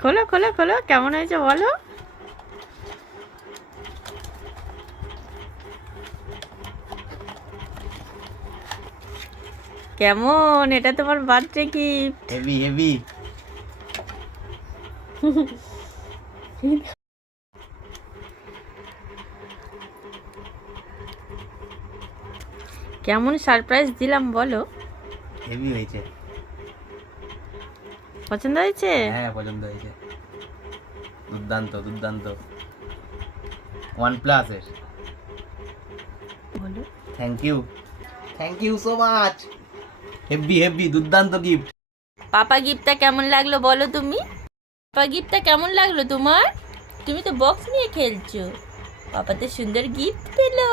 খোলো খোলো খোলো, কেমন হয়েছে বলো। কেমন, এটা তোমার বার্থডে গিফট। Heavy heavy. কেমন সারপ্রাইজ দিলাম বলো। হেভি হয়েছে। পছন্দ হয়েছে? হ্যাঁ পছন্দ হয়েছে, দুর্দান্ত দুর্দান্ত। OnePlus এর। বলো। Thank you so much. Heavy heavy দুর্দান্ত গিফট। পাপা গিফটটা কেমন লাগলো বলো তুমি। পাপা গিফটটা কেমন লাগলো তোমার? তুমি তো বক্স নিয়ে খেলছো, পাপা তো সুন্দর গিফট পেলো।